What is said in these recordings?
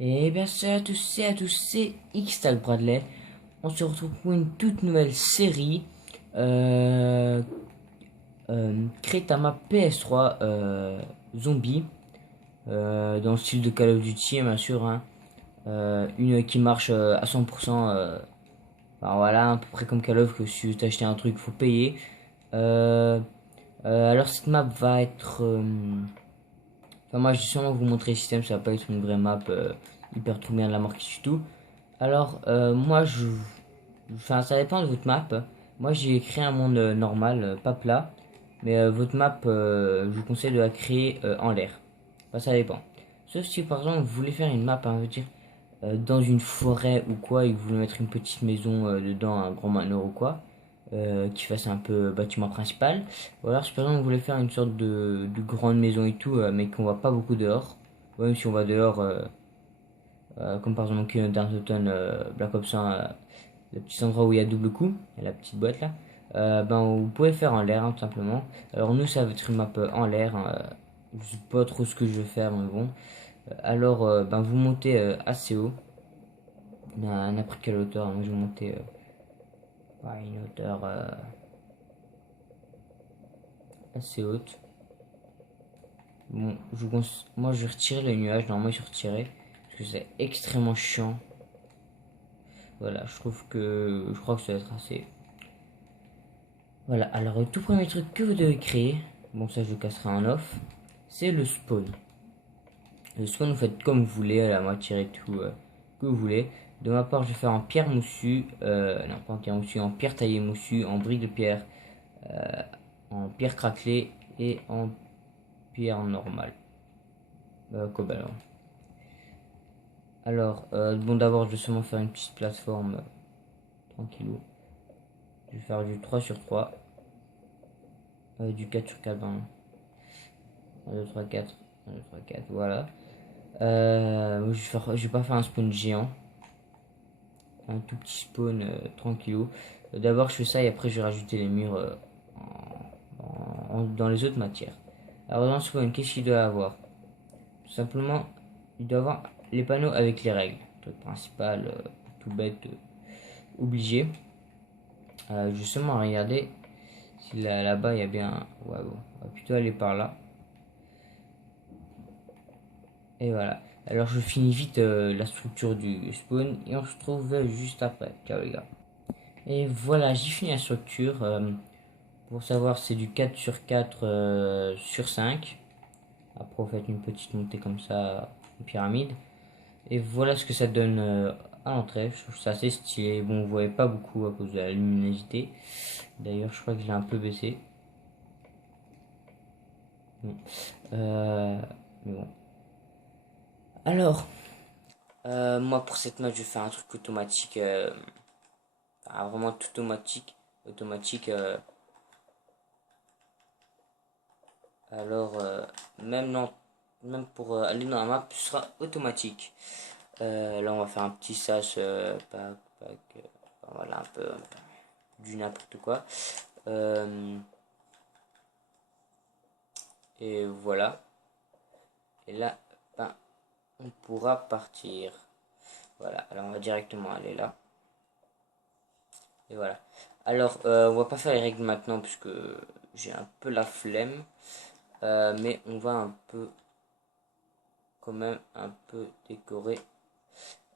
Et bien salut à tous et à tous, c'est Xtag Bradley. On se retrouve pour une toute nouvelle série. Euh, Crée ta map PS3 zombie dans le style de Call of Duty, bien sûr. Hein. Une qui marche à 100%. Enfin, voilà, à peu près comme Call of, que si tu veux t'acheter un truc, faut payer. Euh, alors cette map va être... Enfin moi je vais sûrement vous montrer le système, ça va pas être une vraie map hyper trop bien de la marque du tout. Alors, enfin, ça dépend de votre map. Moi, j'ai créé un monde normal, pas plat. Mais votre map, je vous conseille de la créer en l'air. Enfin, ça dépend. Sauf si, par exemple, vous voulez faire une map, hein, je veux dire, dans une forêt ou quoi, et que vous voulez mettre une petite maison dedans, un grand manoir ou quoi, qui fasse un peu bâtiment principal. Ou alors, si par exemple, vous voulez faire une sorte de grande maison et tout, mais qu'on voit pas beaucoup dehors. Ouais, même si on va dehors, comme par exemple Kingdom Hearts Black Ops 1, le petit endroit où il y a double coup, la petite boîte là, ben vous pouvez faire en l'air hein, tout simplement. Alors nous ça va être une map en l'air, hein, je sais pas trop ce que je vais faire mais bon. Alors ben vous montez assez haut, n'importe quelle hauteur, moi je vais monter à une hauteur assez haute. Bon, moi je vais retirer les nuages, normalement ils sont retirés, parce que c'est extrêmement chiant. Voilà, je crois que ça va être assez. Voilà, alors le tout premier truc que vous devez créer, bon ça je le casserai en off, c'est le spawn. Le spawn vous faites comme vous voulez, à la moitié et tout, que vous voulez. De ma part je vais faire en pierre moussue, non pas en pierre moussue, en pierre taillée moussue, en brique de pierre, en pierre craquelée et en pierre normale. Cobalt. Alors, bon d'abord je vais seulement faire une petite plateforme tranquillou. Je vais faire du 3 sur 3, du 4 sur 4 pardon. 1, 2, 3, 4, 1, 2, 3, 4, voilà. Je vais pas faire un spawn géant. Un tout petit spawn tranquillou. D'abord je fais ça et après je vais rajouter les murs dans les autres matières. Alors dans le spawn, qu'est-ce qu'il doit avoir? Tout simplement, il doit avoir les panneaux avec les règles. Truc principal, tout bête, obligé. Je vais seulement regarder si là-bas il y a bien... Ouais bon, on va plutôt aller par là. Et voilà. Alors je finis vite la structure du spawn et on se retrouve juste après. Ciao les gars. Et voilà, j'ai fini la structure. Pour savoir, c'est du 4 sur 4 sur 5. Après, vous faites une petite montée comme ça, une pyramide. Et voilà ce que ça donne à l'entrée. Je trouve ça assez stylé. Bon, vous voyez pas beaucoup à cause de la luminosité. D'ailleurs, je crois que je l'ai un peu baissé. Bon. Mais bon. Alors, moi pour cette match, je vais faire un truc automatique. Vraiment tout automatique. Automatique. Alors, même, non, même pour aller dans la map, ce sera automatique. Là, on va faire un petit sas, enfin, voilà, un peu du n'importe quoi. Euh, et voilà. Et là, ben, on pourra partir. Voilà, alors on va directement aller là. Et voilà. Alors, on va pas faire les règles maintenant puisque j'ai un peu la flemme. Mais on va un peu, quand même, un peu décorer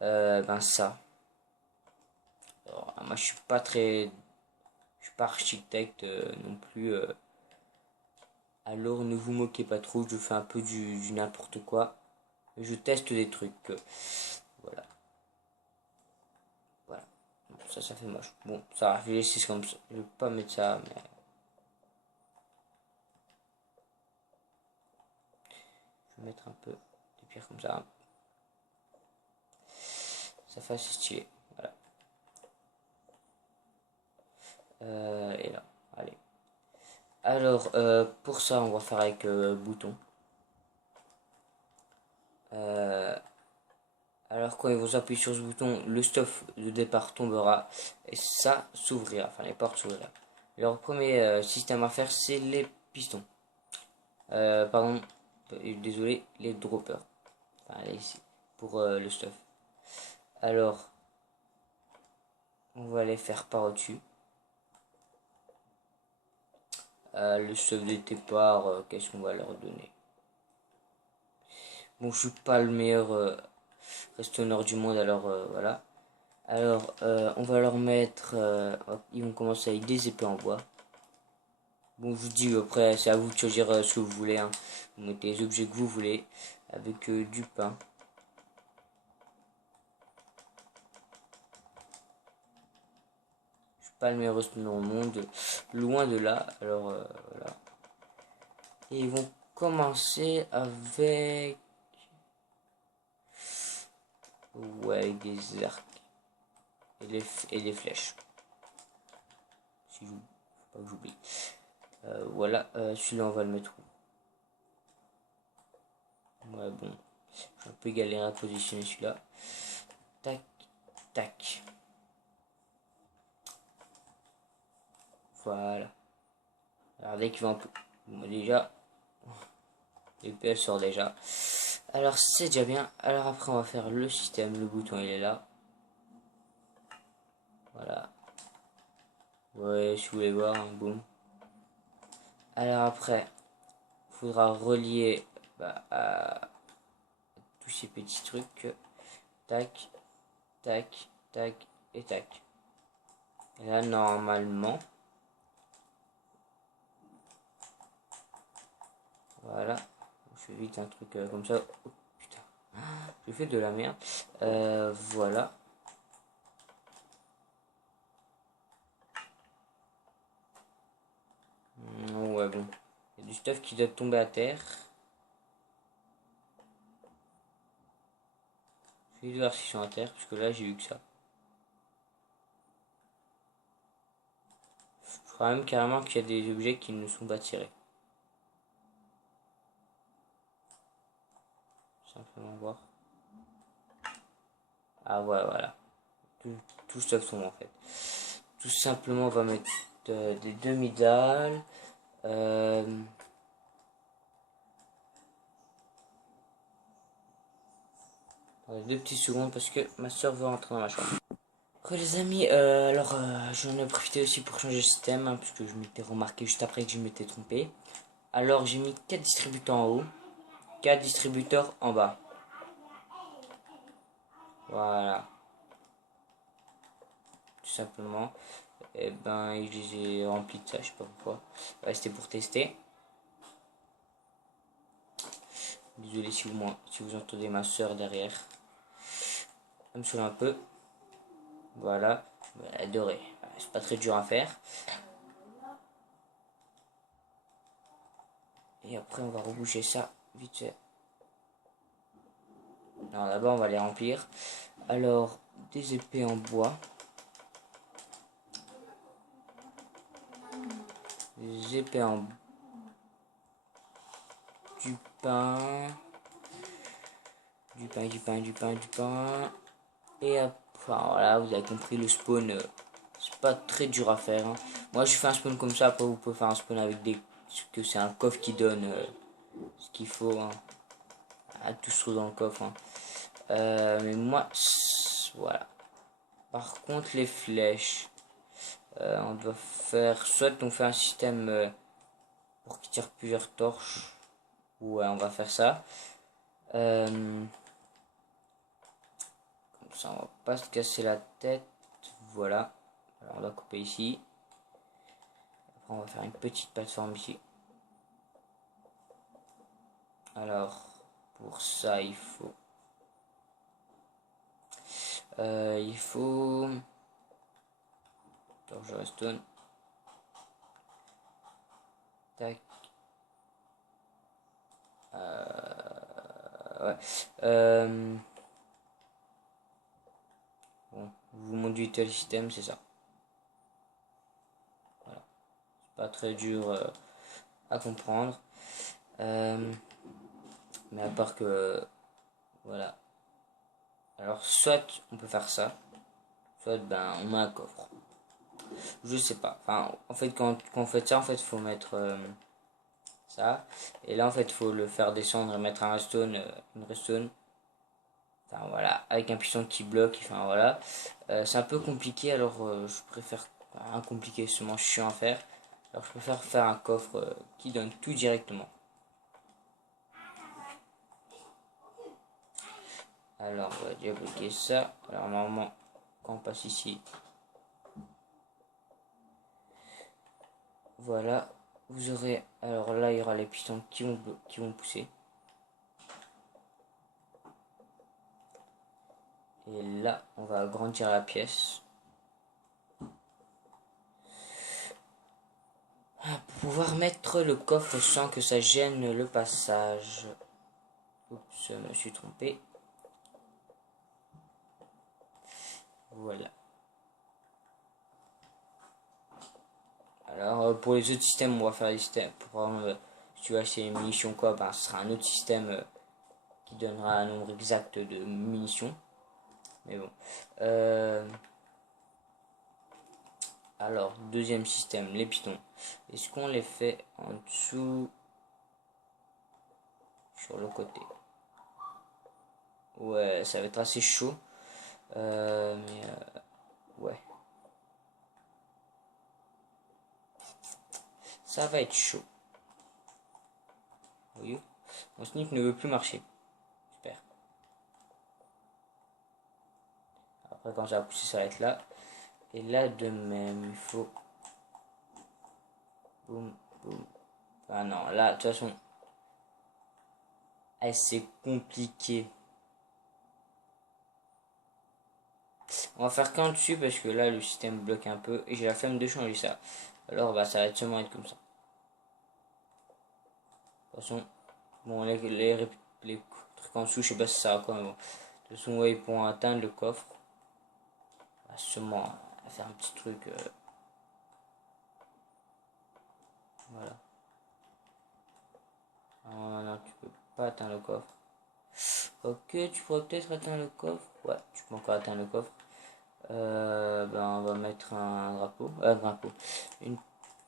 ben ça. Alors, moi, je suis pas architecte non plus. Alors, ne vous moquez pas trop. Je fais un peu du n'importe quoi. Je teste des trucs. Voilà, voilà. Bon, ça fait moche. Bon, ça va. Je vais laisser comme ça. Je vais pas mettre ça, mais je vais mettre un peu des pierres comme ça. Ça fait assez stylé. Voilà. Et là, allez. Alors, pour ça, on va faire avec bouton. Euh, Alors quand ils vont appuyer sur ce bouton, le stuff de départ tombera et ça s'ouvrira, enfin les portes s'ouvriront. Leur premier système à faire, c'est les pistons. Pardon, désolé, les droppers. Enfin, pour le stuff. Alors, on va les faire par au-dessus. Le stuff de départ, qu'est-ce qu'on va leur donner? Bon, je suis pas le meilleur restaurant du monde, alors voilà. Alors, on va leur mettre... ils vont commencer avec des épées en bois. Bon, je vous dis, après, c'est à vous de choisir ce que vous voulez. Hein. Vous mettez les objets que vous voulez, avec du pain. Je suis pas le meilleur restaurant au monde, loin de là. Alors, voilà. Et ils vont commencer avec... Ouais, des arcs. Et des flèches. Si faut pas que j'oublie. Voilà, celui-là on va le mettre où? Ouais, bon, j'ai un peu galéré à positionner celui-là. Tac, tac. Voilà. Alors dès qu'il va un peu... Bon, déjà, l'épée elle sort déjà. Alors c'est déjà bien. Alors après on va faire le système. Le bouton il est là. Voilà. Ouais, si vous voulez voir, hein, boum. Alors après, il faudra relier à tous ces petits trucs. Tac, tac, tac et tac. Et là, normalement, voilà. Je fais vite un truc comme ça. Oh, putain, je fais de la merde. Voilà. Ouais, bon. Il y a du stuff qui doit tomber à terre. Je vais voir s'ils sont à terre, parce que là, j'ai vu que ça. Je crois même carrément qu'il y a des objets qui ne sont pas tirés. Simplement voir. Ah ouais, voilà. Tout stuff tombe en fait. Tout simplement, on va mettre des demi-dalles. Deux petites secondes parce que ma soeur veut rentrer dans ma chambre. Quoi les amis, alors j'en ai profité aussi pour changer le système, hein, puisque je m'étais remarqué juste après que je m'étais trompé. Alors j'ai mis 4 distributeurs en haut, 4 distributeurs en bas. Voilà. Tout simplement. Et ben je les ai remplis de ça, je sais pas pourquoi. Ouais, c'était pour tester. Désolé si vous entendez ma soeur derrière. Elle me saoule un peu. Voilà. Adoré. C'est pas très dur à faire. Et après on va reboucher ça vite fait. Alors d'abord on va les remplir. Alors des épées en bois. Des épées en du pain. Du pain, du pain, du pain, du pain. Et après, enfin, voilà, vous avez compris, le spawn, c'est pas très dur à faire. Hein. Moi, je fais un spawn comme ça. Après, vous pouvez faire un spawn avec des... que c'est un coffre qui donne ce qu'il faut. Hein. Ah, tout se trouve dans le coffre. Hein. Mais moi, voilà. Par contre, les flèches, on doit faire... Soit on fait un système pour qu'il tire plusieurs torches. Ouais, on va faire ça. Ça, on va pas se casser la tête. Voilà. Alors, on va couper ici. Après, on va faire une petite plateforme ici. Alors, pour ça, il faut... Torche de redstone. Tac. Ouais. Bon, vous montre vite le système, c'est ça. Voilà. C'est pas très dur à comprendre. Mais à part que... Voilà. Alors, soit on peut faire ça. Soit ben, on met un coffre. Je sais pas. Enfin, en fait, quand on fait ça, en fait, il faut mettre ça. Et là, en fait, il faut le faire descendre et mettre un redstone, une redstone. Enfin, avec un piston qui bloque, enfin voilà. C'est un peu compliqué, alors je préfère un compliqué, seulement chiant à faire. Alors je préfère faire un coffre qui donne tout directement. Alors on va déjà bloquer ça. Alors normalement, quand on passe ici, voilà, vous aurez, alors là il y aura les pistons qui vont pousser. Et là, on va agrandir la pièce. Pour pouvoir mettre le coffre sans que ça gêne le passage. Oups, je me suis trompé. Voilà. Alors, pour les autres systèmes, on va faire des systèmes. Pour si tu veux acheter les munitions, quoi, ben, ce sera un autre système qui donnera un nombre exact de munitions. Mais bon. Alors, deuxième système, les pistons. Est-ce qu'on les fait en dessous, sur le côté? Ouais, ça va être assez chaud. Ouais. Ça va être chaud. Vous voyez, mon snip ne veut plus marcher. Super. Après, quand ça va pousser, ça va être là. Et là, de même, il faut... Boum, boum. Ah non, là, de toute façon... Ah, c'est compliqué. On va faire qu'un dessus parce que là, le système bloque un peu. Et j'ai la flemme de changer ça. Alors, bah, ça va sûrement être comme ça. De toute façon, bon, les trucs en dessous, je sais pas si ça sert à quoi, mais bon. De toute façon, ouais, ils pourront atteindre le coffre. Bah, sûrement faire un petit truc... Voilà. Non, non, tu peux pas atteindre le coffre. Ok, tu pourrais peut-être atteindre le coffre. Ouais, tu peux encore atteindre le coffre. Ben, on va mettre un drapeau. Une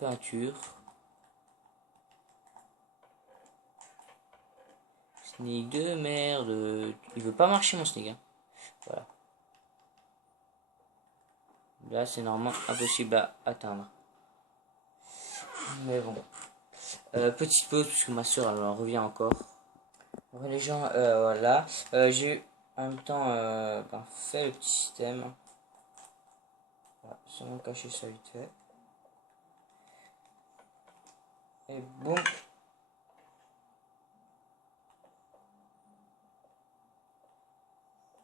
peinture. Sneak de merde. Il veut pas marcher mon sneak. Hein. Voilà. Là, c'est normalement impossible à atteindre. Mais bon. Petite pause, puisque ma soeur elle en revient encore. Bon, les gens, voilà. J'ai en même temps fait le petit système. Voilà, sans cacher ça vite fait. Et boum.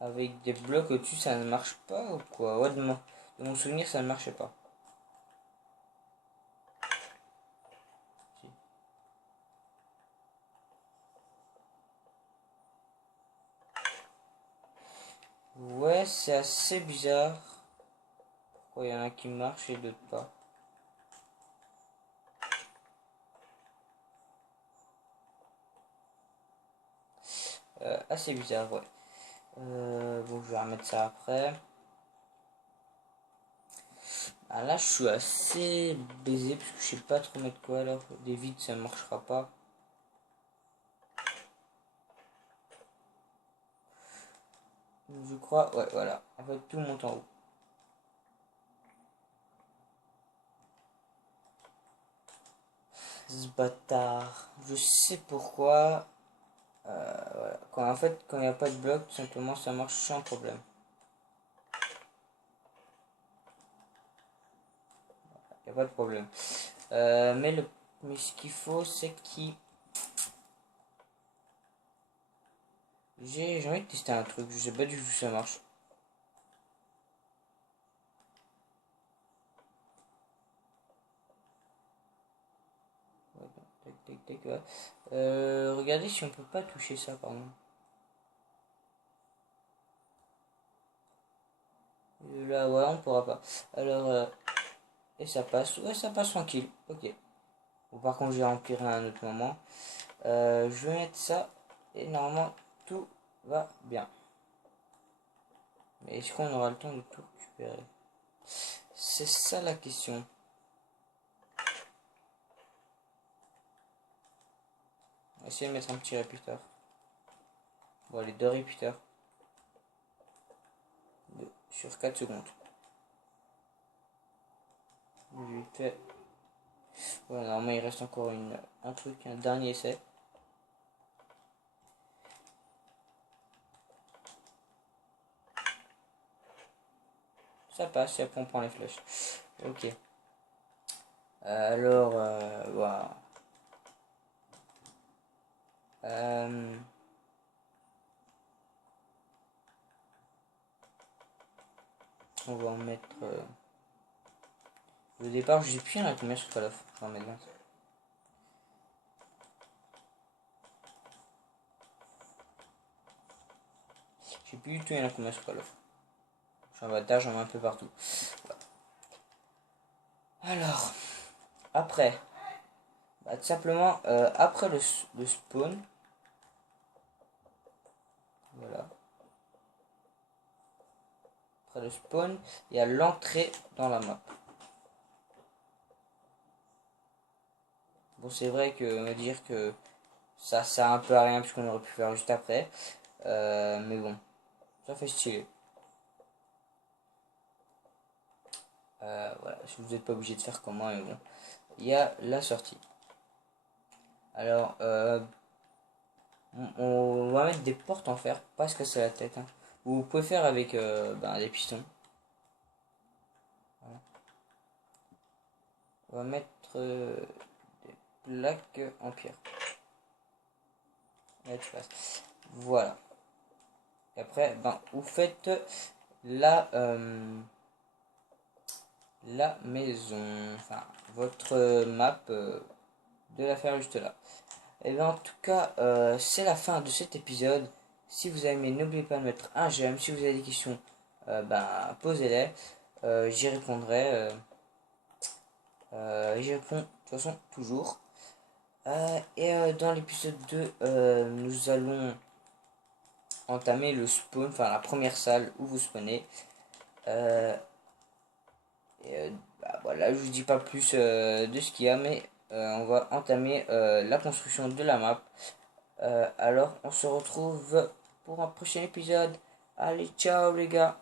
Avec des blocs au-dessus, ça ne marche pas ou quoi? Ouais, de mon souvenir, ça ne marchait pas. Si. Ouais, c'est assez bizarre. Pourquoi il y en a qui marchent et d'autres pas? Assez bizarre, ouais. Bon, je vais remettre ça après. Ah, là, je suis assez baisé parce que je sais pas trop mettre quoi alors. Des vides, ça ne marchera pas. Je crois, ouais, voilà. En fait, tout monte en haut. Ce bâtard. Je sais pourquoi. Voilà. En fait, quand il n'y a pas de bloc, tout simplement, ça marche sans problème. Il n'y a pas de problème. Mais ce qu'il faut, c'est qu'il... J'ai envie de tester un truc. Je sais pas du tout si ça marche. Tac, tac, tac, ouais. Regardez si on peut pas toucher ça, pardon. Là, ouais, on pourra pas. Alors, et ça passe. Ouais, ça passe tranquille. Ok. Bon, par contre, je vais remplir à un autre moment. Je vais mettre ça. Et normalement, tout va bien. Mais est-ce qu'on aura le temps de tout récupérer? C'est ça la question. On va essayer de mettre un petit répéteur. Bon, les deux répéteurs. sur 4 secondes. Vite fait. Voilà, normalement il reste encore un truc, un dernier essai. Ça passe et après on prend les flèches. Ok. Alors, voilà. On va en mettre... Au départ, j'ai plus rien à combien sur Call of. Je vais en mettre 20. J'ai plus du tout rien à combien sur Call of. Je suis en bâtard, j'en mets un peu partout. Ouais. Alors, après, bah, tout simplement, après le spawn, voilà. Après le spawn, il y a l'entrée dans la map. Bon, c'est vrai que me dire que ça sert un peu à rien puisqu'on aurait pu faire juste après. Mais bon, ça fait stylé. Voilà, si vous n'êtes pas obligé de faire comme moi, mais bon. Il y a la sortie. Alors, on va mettre des portes en fer, pas se casser la tête. Hein. Vous pouvez faire avec des pistons. Voilà. On va mettre des plaques en pierre. Voilà. Et après, vous faites la, la maison, enfin votre map de la faire juste là. Et bien en tout cas, c'est la fin de cet épisode. Si vous avez aimé, n'oubliez pas de mettre un j'aime. Si vous avez des questions, posez-les. J'y répondrai. J'y réponds de toute façon toujours. Dans l'épisode 2, nous allons entamer le spawn, enfin la première salle où vous spawnez. Voilà, je vous dis pas plus de ce qu'il y a, mais on va entamer la construction de la map. Alors, on se retrouve pour un prochain épisode. Allez, ciao les gars!